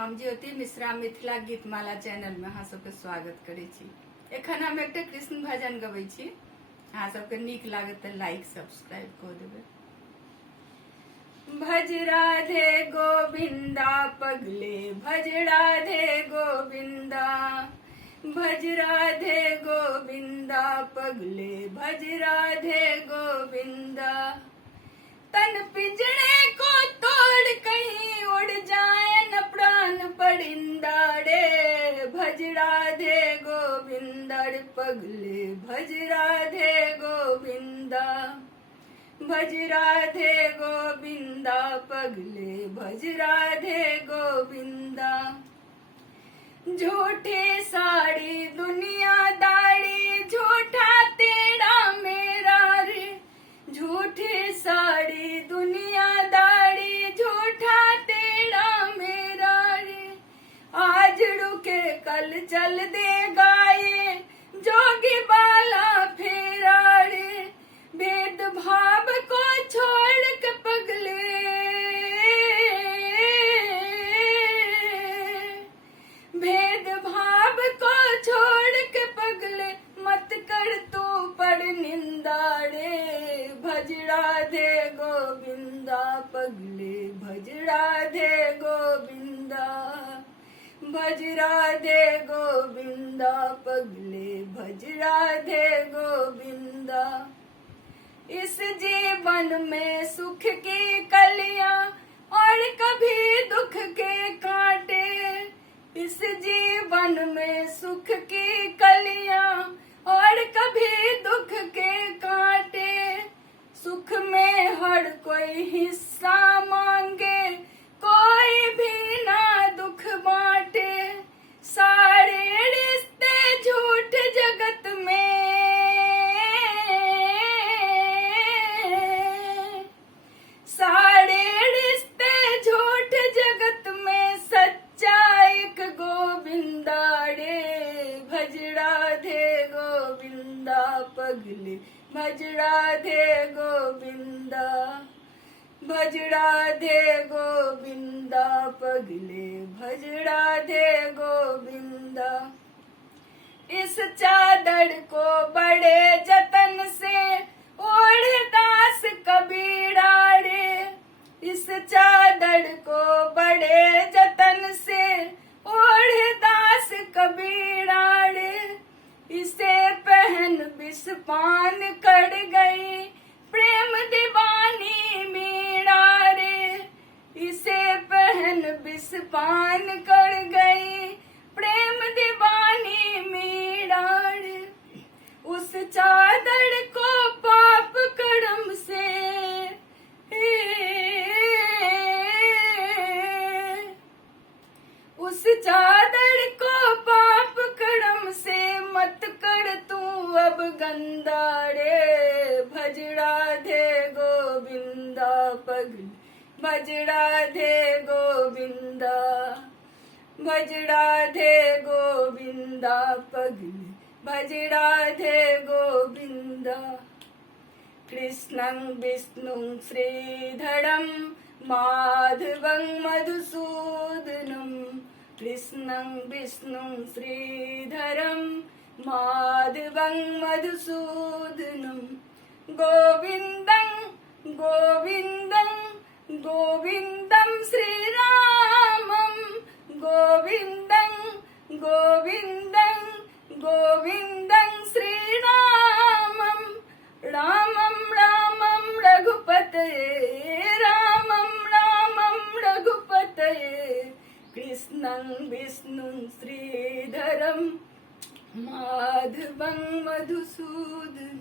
हम ज्योति मिश्रा मिथिला गीतमाला चैनल में अहाँ सबके स्वागत करे छी। एखन हम एक कृष्ण भजन गबै छी। अहाँ सबके नीक लागत तऽ लाइक सब्सक्राइब कऽ देबै। भज राधे गोविंदा पगले भज राधे गोविंदा, भज राधे गोविंदा पगले भज राधे गोविंदा। तन पिंजड़े को तोड़ कहीं उड़ जाए न प्राण परिंदा रे। भज राधे गोविंदा रे पगले भज राधे गोविंदा, भज राधे गोविंदा पगले भज राधे गोविंदा। झूठी साड़ी दुनियादारी झूठा तेरा मेरा रे, झूठी साड़ी दुनियादारी झूठा तेरा मेरा रे। आज रुके कल चल देगा ये जोगी बाला फेरा रे। भेदभाव को छोड़ के पगले, भेदभाव को छोड़ के पगले मत कर तू पर निंदा रे। भज राधे गोविंदा पगले भज राधे गोविंदा, भज राधे गोविंदा पगले भज राधे गोविंदा। इस जीवन में सुख की कलियां और कभी दुख के कांटे, इस जीवन में सुख की कलियां और कभी दुख के कांटे। सुख में हर कोई हिस्सा मांगे कोई भी ना दुख बांटे। सारे रिश्ते झूठ जगत में, सारे रिश्ते झूठ जगत में सच्चा एक गोविंदा रे। भज राधे गोविंदा पगले भज राधे गोविंदा, भज राधे गोविंदा पगले भज राधे गोविंदा। इस चादर को बड़े जतन से ओढ़े दास कबीरा रे। इस चादर को बड़े जतन से ओढ़े दास कबीरा रे। इसे पहन विष पान कर गई प्रेम दीवानी मीरा रे। इसे पहन विष पान कर गई प्रेम दीवानी मीरा रे। उस चादर को पाप कर्म से, उस चादर को पाप कर्म से मत कर तू अब गंदा रे। भज राधे गोविंदा पगले भज राधे गोविंदा, भज राधे गोविंदा पगले भज राधे गोविंदा। कृष्णं विष्णुं श्रीधरं माधवं मधुसूदनं, कृष्णं विष्णुं श्रीधरं माधवं मधुसूदनं। गोविन्दं गोविन्दं गोविन्दं श्रीरामं, गोविन्दं गोविन्दं गोविन्दं श्रीरामं। रामं रामं रघुपतये, रामं रामं रघुपतये। कृष्णं विष्णुं श्रीधरं माधवं मधुसूदनं।